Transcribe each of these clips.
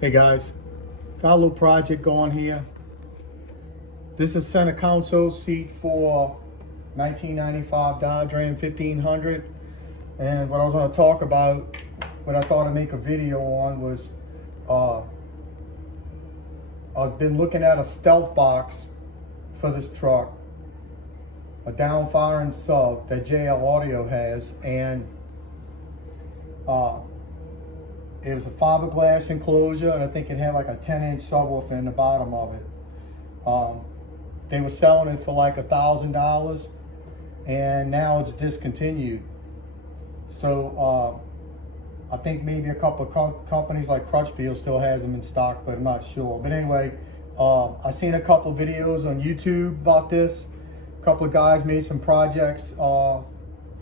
Hey guys, got a little project going here. This is center console seat for 1995 Dodge Ram 1500. And what I was going to talk about, what I thought I'd make a video on was, I've been looking at a stealth box for this truck, a down-firing sub that JL Audio has, and it was a fiberglass enclosure, and I think it had like a 10-inch subwoofer in the bottom of it. They were selling it for like $1,000, and now it's discontinued. So I think maybe a couple of companies like Crutchfield still has them in stock, but I'm not sure. But anyway, I seen a couple of videos on YouTube about this. A couple of guys made some projects for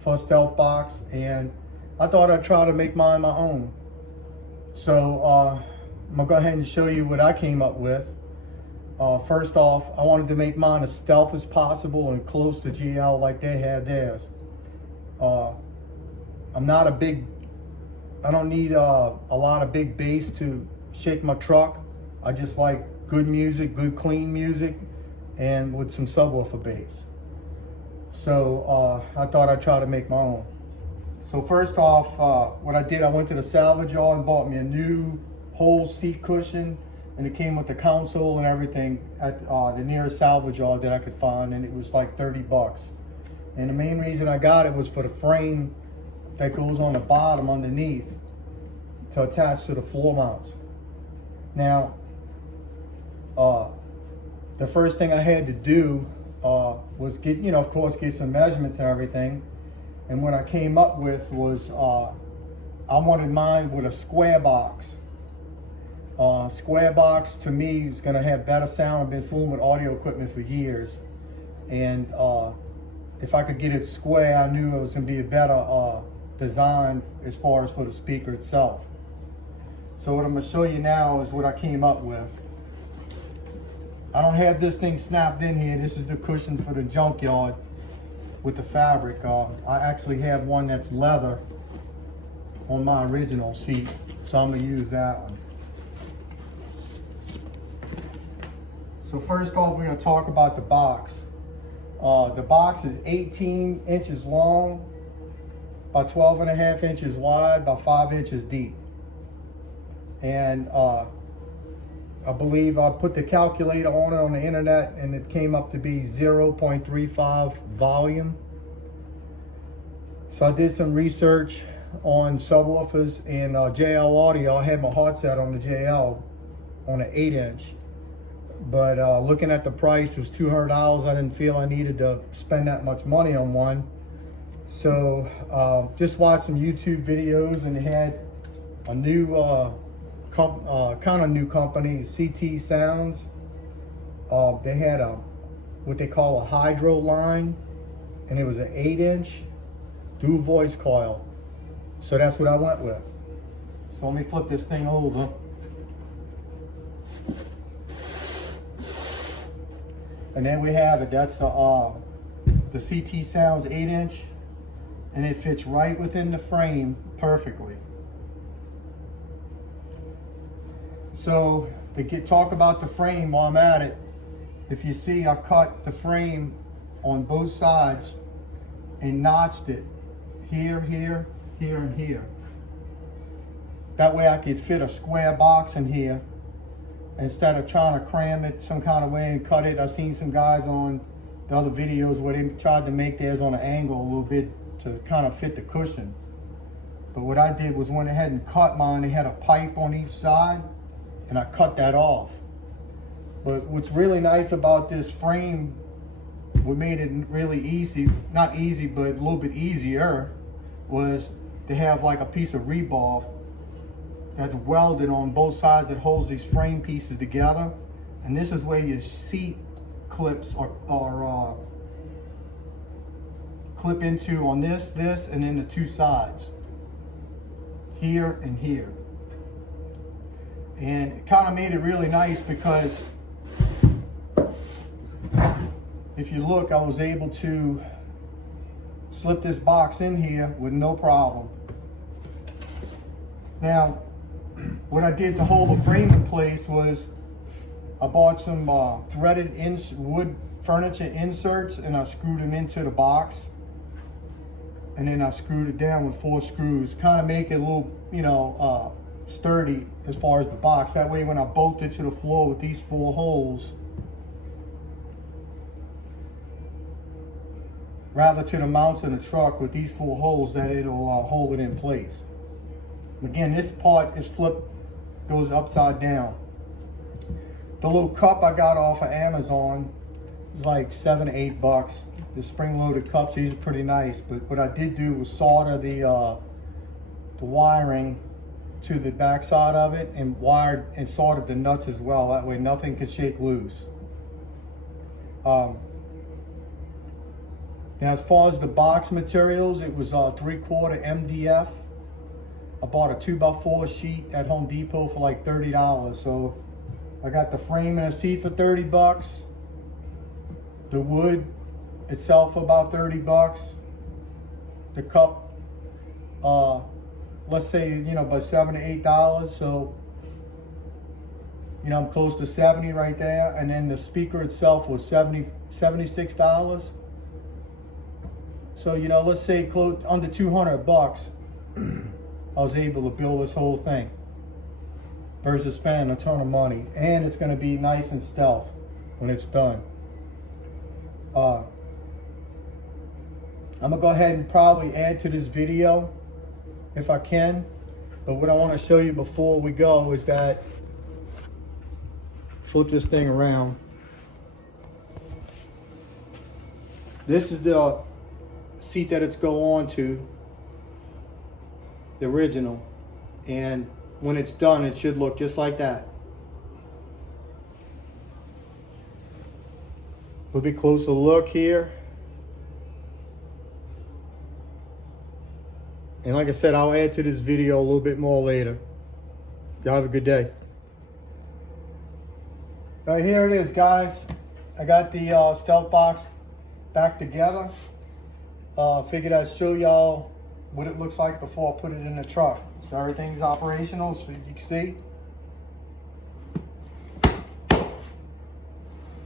a stealth box, and I thought I'd try to make mine my own. So I'm gonna go ahead and show you what I came up with. First off, I wanted to make mine as stealth as possible and close to GL like they had theirs. I'm not a big, I don't need a lot of big bass to shake my truck. I just like good music, good clean music, and with some subwoofer bass. So I thought I'd try to make my own. So first off, what I did, I went to the salvage yard and bought me a new whole seat cushion, and it came with the console and everything at the nearest salvage yard that I could find, and it was like 30 bucks. And the main reason I got it was for the frame that goes on the bottom underneath to attach to the floor mounts. Now, the first thing I had to do was get, of course, get some measurements and everything. And what I came up with was, I wanted mine with a square box. Square box to me is gonna have better sound. I've been fooling with audio equipment for years. And if I could get it square, I knew it was gonna be a better design as far as for the speaker itself. So what I'm gonna show you now is what I came up with. I don't have this thing snapped in here. This is the cushion for the junkyard with the fabric. I actually have one that's leather on my original seat, so I'm gonna use that one. So first off, we're gonna talk about the box. The box is 18 inches long, about 12.5 inches wide, about 5 inches deep. And I believe I put the calculator on it on the internet, and it came up to be 0.35 volume. So I did some research on subwoofers, and JL Audio, I had my heart set on the JL on an 8-inch. But looking at the price, it was $200. I didn't feel I needed to spend that much money on one. So just watched some YouTube videos, and they had a new kind of new company, CT Sounds. They had what they call a hydro line, and it was an 8-inch dual voice coil. So that's what I went with. So let me flip this thing over. And then we have it. That's the CT Sounds 8-inch, and it fits right within the frame perfectly. So to talk about the frame while I'm at it, if you see, I cut the frame on both sides and notched it here, here, here, and here. That way I could fit a square box in here instead of trying to cram it some kind of way and cut it. I've seen some guys on the other videos where they tried to make theirs on an angle a little bit to kind of fit the cushion. But what I did was went ahead and cut mine. They had a pipe on each side, and I cut that off. But what's really nice about this frame, what made it really easy, not easy, but a little bit easier, was to have like a piece of rebar that's welded on both sides that holds these frame pieces together. And this is where your seat clips are clip into on this, and then the two sides, here and here. And it kind of made it really nice because if you look, I was able to slip this box in here with no problem. Now, what I did to hold the frame in place was I bought some threaded wood furniture inserts, and I screwed them into the box, and then I screwed it down with 4 screws, kind of make it a little, you know, sturdy as far as the box. That way when I bolt it to the floor with these 4 holes, rather to the mounts in the truck with these 4 holes, that it'll hold it in place. Again, this part is flipped, goes upside down. The little cup I got off of Amazon is like $7 to $8. The spring-loaded cups, these are pretty nice. But what I did do was solder the wiring to the back side of it, and wired and soldered the nuts as well. That way nothing can shake loose. Now, as far as the box materials, it was 3/4 MDF. I bought a 2x4 sheet at Home Depot for like $30. So I got the frame and a seat for $30. The wood itself for about $30. The cup, let's say, you know, about $7 to $8. So, you know, I'm close to 70 right there. And then the speaker itself was $76. So, you know, let's say close under $200. I was able to build this whole thing versus spending a ton of money. And it's going to be nice and stealth when it's done. I'm going to go ahead and probably add to this video if I can. But what I want to show you before we go is that, flip this thing around. This is the seat that it's go on to, the original, and when it's done it should look just like that. A little bit closer look here, and like I said, I'll add to this video a little bit more later. Y'all have a good day. All right, here it is, guys. I got the stealth box back together. Figured I'd show y'all what it looks like before I put it in the truck. So everything's operational, so you can see.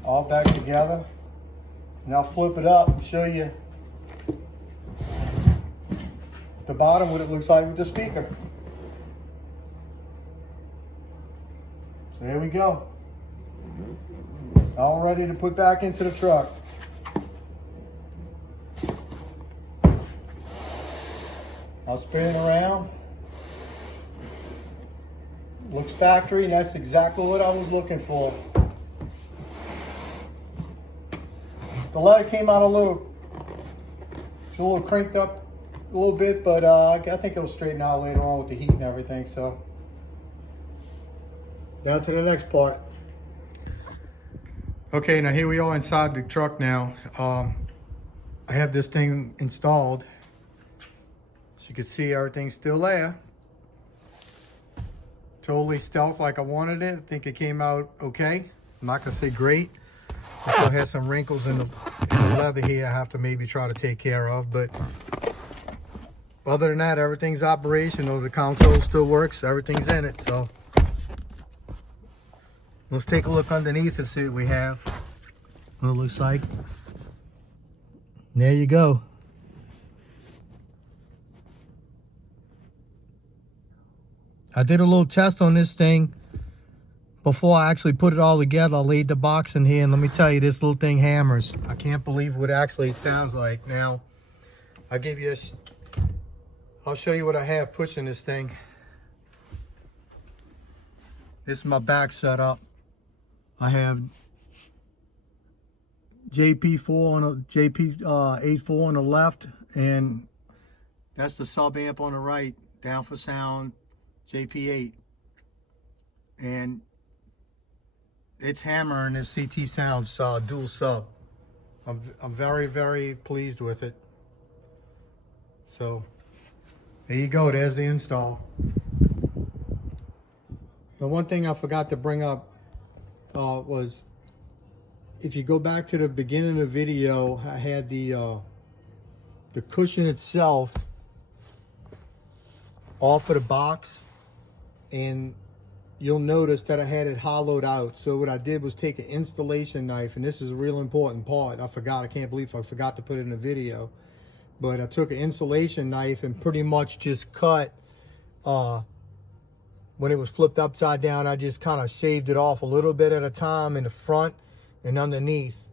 All back together. And I'll flip it up and show you the bottom, what it looks like with the speaker. So there we go. All ready to put back into the truck. I'll spin it around. Looks factory, and that's exactly what I was looking for. The leather came out it's a little cranked up a little bit, but I think it'll straighten out later on with the heat and everything. So, down to the next part. Okay, now here we are inside the truck now. I have this thing installed. As you can see, everything's still there. Totally stealth like I wanted it. I think it came out okay. I'm not gonna say great. I still have some wrinkles in the leather here I have to maybe try to take care of, but other than that, everything's operational. The console still works, everything's in it. So let's take a look underneath and see what we have. What it looks like. There you go. I did a little test on this thing before I actually put it all together. I laid the box in here, and let me tell you, this little thing hammers. I can't believe what actually it sounds like. Now, I'll show you what I have pushing this thing. This is my back setup. I have JP4 on a JP84 on the left, and that's the sub amp on the right. Down for sound, JP8, and it's hammering this CT Sounds dual sub. I'm very, very pleased with it. So there you go. There's the install. The one thing I forgot to bring up was, if you go back to the beginning of the video, I had the cushion itself off of the box, and you'll notice that I had it hollowed out. So what I did was take an installation knife, and this is a real important part. I can't believe I forgot to put it in the video. But I took an installation knife and pretty much just cut, when it was flipped upside down, I just kind of shaved it off a little bit at a time in the front and underneath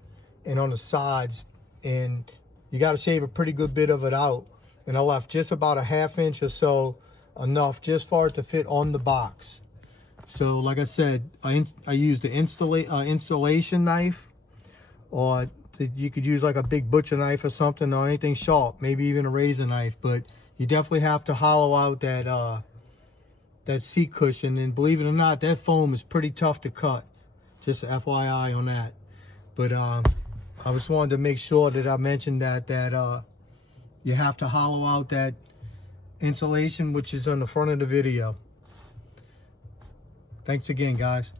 and on the sides. And you got to shave a pretty good bit of it out. And I left just about a 1/2 inch or so, enough just for it to fit on the box. So like I said, I used the installation knife, or you could use like a big butcher knife or something, or anything sharp, maybe even a razor knife. But you definitely have to hollow out that seat cushion. And believe it or not, that foam is pretty tough to cut. Just FYI on that. But I just wanted to make sure that I mentioned that you have to hollow out that insulation, which is on the front of the video. Thanks again, guys.